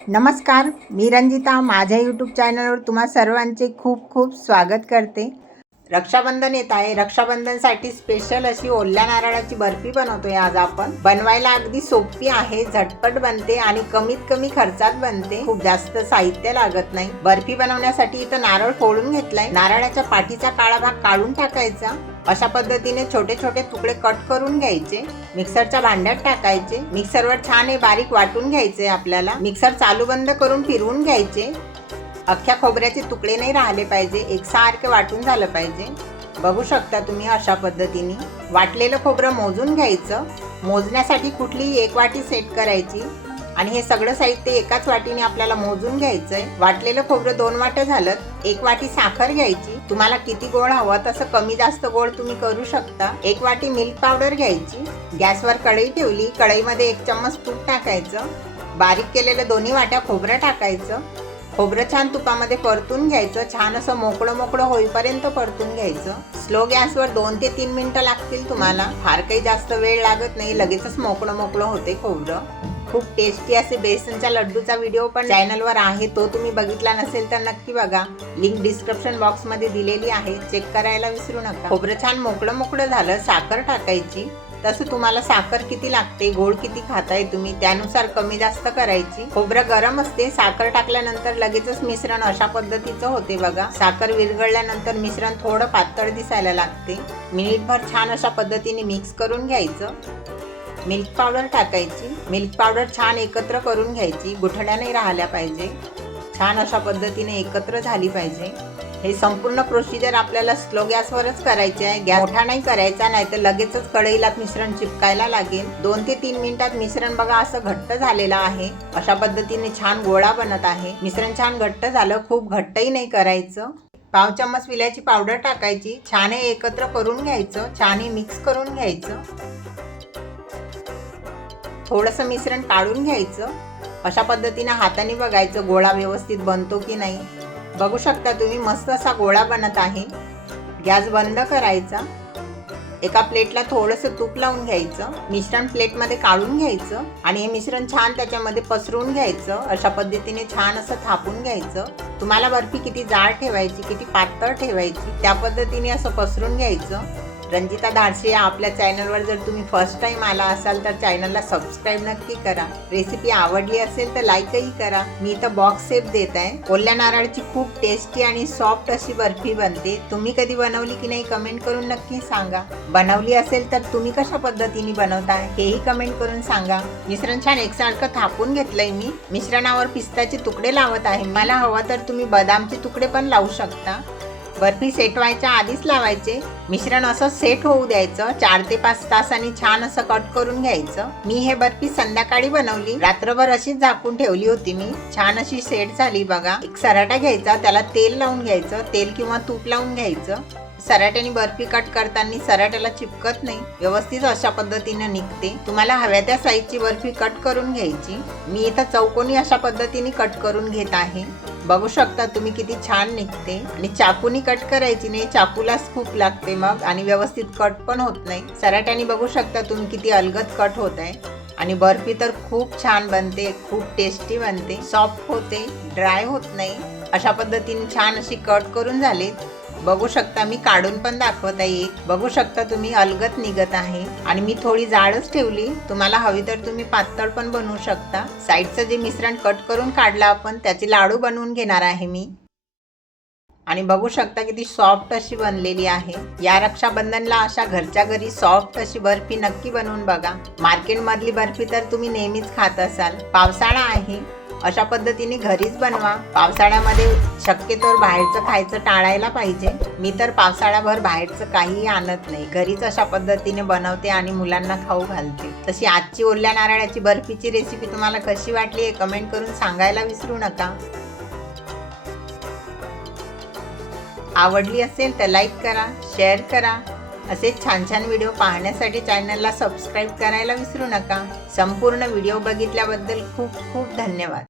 नमस्कार मी रंजिता. माझ्या यूट्यूब चॅनलवर तुम्हा सर्वांचे खूप खूप स्वागत करते. रक्षाबंधन येत आहे. रक्षाबंधनसाठी स्पेशल अशी ओल्या नारळाची बर्फी बनवतोय आज आपण. बनवायला अगदी सोपी आहे झटपट बनते आणि कमीत कमी खर्चात बनते. खूप जास्त साहित्य लागत नाही. बर्फी बनवण्यासाठी इथं नारळ फोडून घेतलाय. नारळाच्या पाठीचा काळा भाग काढून टाकायचा. अशा पद्धतीने छोटे छोटे तुकडे कट करून घ्यायचे. मिक्सरच्या भांड्यात टाकायचे. मिक्सरवर छान हे बारीक वाटून घ्यायचे आपल्याला. मिक्सर चालू बंद करून फिरवून घ्यायचे. अख्ख्या खोबऱ्याचे तुकडे नाही राहिले पाहिजे एकसारखे वाटून झालं पाहिजे. बघू शकता तुम्ही अशा पद्धतीने. वाटलेलं खोबरं मोजून घ्यायचं. मोजण्यासाठी कुठलीही एक वाटी सेट करायची. आणि हे सगळं साहित्य एकाच वाटीने आपल्याला मोजून घ्यायचं आहे वाटलेलं खोबरं दोन वाट्या झालं एक वाटी साखर घ्यायची. तुम्हाला किती गोड हवं तसं कमी जास्त गोड तुम्ही करू शकता. एक वाटी मिल्क पावडर घ्यायची. गॅसवर कढई ठेवली कढईमध्ये एक चम्मच तूप टाकायचं. बारीक केलेलं दोन्ही वाट्या खोबरं टाकायचं. खोबरं छान तुपामध्ये परतून घ्यायचं छान असं मोकळं मोकळं होईपर्यंत परतून घ्यायचं. स्लो गॅसवर दोन ते तीन मिनटं लागतील तुम्हाला. फार काही जास्त वेळ लागत नाही लगेचच मोकळं मोकळं होते खोबरं. खूप टेस्टी असे बेसनच्या लड्डूचा व्हिडिओ पण चॅनलवर आहे तो तुम्ही बघितला नसेल तर नक्की बघा. लिंक डिस्क्रिप्शन बॉक्समध्ये दिलेली आहे. चेक करायला विसरू नका. खोबरं छान मोकळं मोकळं झालं साखर टाकायची. तसं तुम्हाला साखर किती लागते गोड किती खाताय तुम्ही त्यानुसार कमी जास्त करायची. खोबरं गरम असते साखर टाकल्यानंतर लगेचच मिश्रण अशा पद्धतीचं होते बघा. साखर विरघळल्यानंतर मिश्रण थोडं पातळ दिसायला लागते. मिनिटभर छान अशा पद्धतीने मिक्स करून घ्यायचं. मिल्क पावडर टाकायची. मिल्क पावडर छान एकत्र करून घ्यायची. गुठळ्या नाही राहिल्या पाहिजे. छान अशा पद्धतीने एकत्र झाली पाहिजे. हे संपूर्ण प्रोसिजर आपल्याला स्लो गॅसवरच करायचे आहे. गॅस मोठा नाही करायचा नाही तर लगेचच कढईला मिश्रण चिपकायला लागेल. दोन ते तीन मिनिटात मिश्रण बघा असं घट्ट झालेलं आहे. अशा पद्धतीने छान गोळा बनत आहे. मिश्रण छान घट्ट झालं खूप घट्टही नाही करायचं. पाव चम्मच विल्याची पावडर टाकायची. छान हे एकत्र करून घ्यायचं. छान हे मिक्स करून घ्यायचं. थोडंसं मिश्रण काढून घ्यायचं. अशा पद्धतीने हाताने बघायचं गोळा व्यवस्थित बनतो की नाही. बघू शकता तुम्ही मस्त असा गोळा बनत आहे. गॅस बंद करायचा. एका प्लेटला थोडंसं तूप लावून घ्यायचं. मिश्रण प्लेटमध्ये काढून घ्यायचं. आणि हे मिश्रण छान त्याच्यामध्ये पसरून घ्यायचं. अशा पद्धतीने छान असं थापून घ्यायचं. तुम्हाला बर्फी किती जाड ठेवायची किती पातळ ठेवायची त्या पद्धतीने असं पसरून घ्यायचं. रंजिता धाडसे या आपल्या चॅनलवर जर तुम्ही फर्स्ट टाइम आला असाल तर चॅनलला सबस्क्राईब नक्की करा. रेसिपी आवडली असेल तर लाईकही करा. मी इथं बॉक्स सेप देत आहे. ओल्या नारळाची खूप टेस्टी आणि सॉफ्ट अशी बर्फी बनते. तुम्ही कधी बनवली की नाही कमेंट करून नक्की सांगा. बनवली असेल तर तुम्ही कशा पद्धतीने बनवताय हेही कमेंट करून सांगा. मिश्रण छान एकसारखं थापून घेतलंय मी. मिश्रणावर पिस्ताचे तुकडे लावत आहे. मला हवा तर तुम्ही बदामचे तुकडे पण लावू शकता. बर्फी सेट व्हायच्या आधीच लावायचे. मिश्रण असं सेट होऊ द्यायचं. चार ते पाच तासांनी छान असं कट करून घ्यायचं. मी हे बर्फी संध्याकाळी बनवली. रात्रभर अशीच झाकून ठेवली होती मी. छान अशी सेट झाली बघा. एक सराटा घ्यायचा. त्याला तेल लावून घ्यायचं. तेल किंवा तूप लावून घ्यायचं. सराट्याने बर्फी कट करताना सराट्याला चिपकत नाही. व्यवस्थित अशा पद्धतीने निघते. तुम्हाला हव्या त्या साईजची बर्फी कट करून घ्यायची. मी इथं चौकोनी अशा पद्धतीने कट करून घेत आहे. बघू शकता तुम्ही किती छान निघते. आणि चाकूनी कट करायची नाही चाकूलाच खूप लागते मग. आणि व्यवस्थित कट पण होत नाही. सराट्याने बघू शकता तुम्ही किती अलगद कट होत आहे. आणि बर्फी तर खूप छान बनते खूप टेस्टी बनते. सॉफ्ट होते ड्राय होत नाही. अशा पद्धतीने छान अशी कट करून झाली बघू शकता मी काढून पण दाखवत आहे एक. बघू शकता तुम्ही अलगत निघत आहे. आणि मी थोडी जाडच ठेवली. तुम्हाला हवी तर तुम्ही पातळ पण बनवू शकता. साईडचं जे मिश्रण कट करून काढलं आपण त्याचे लाडू बनवून घेणार आहे मी. आणि बघू शकता किती सॉफ्ट अशी बनलेली आहे. या रक्षाबंधनला अशा घरच्या घरी सॉफ्ट अशी बर्फी नक्की बनवून बघा. मार्केटमधली बर्फी तर तुम्ही नेहमीच खात असाल. पावसाळा आहे. अशा पद्धतीने घरीच बनवा. पावसाळ्यामध्ये शक्यतोवर बाहेरचं खायचं टाळायला पाहिजे. मी तर पावसाळ्याभर बाहेरचं काहीही आणत नाही. घरीच अशा पद्धतीने बनवते आणि मुलांना खाऊ घालते. तशी आजची ओल्या नारळाची बर्फीची रेसिपी तुम्हाला कशी वाटली हे कमेंट करून सांगायला विसरू नका. आवडली असेल तर लाईक करा शेअर करा. असेच छान छान व्हिडिओ पाहण्यासाठी चॅनलला सबस्क्राईब करायला विसरू नका. संपूर्ण व्हिडिओ बघितल्याबद्दल खूप खूप धन्यवाद.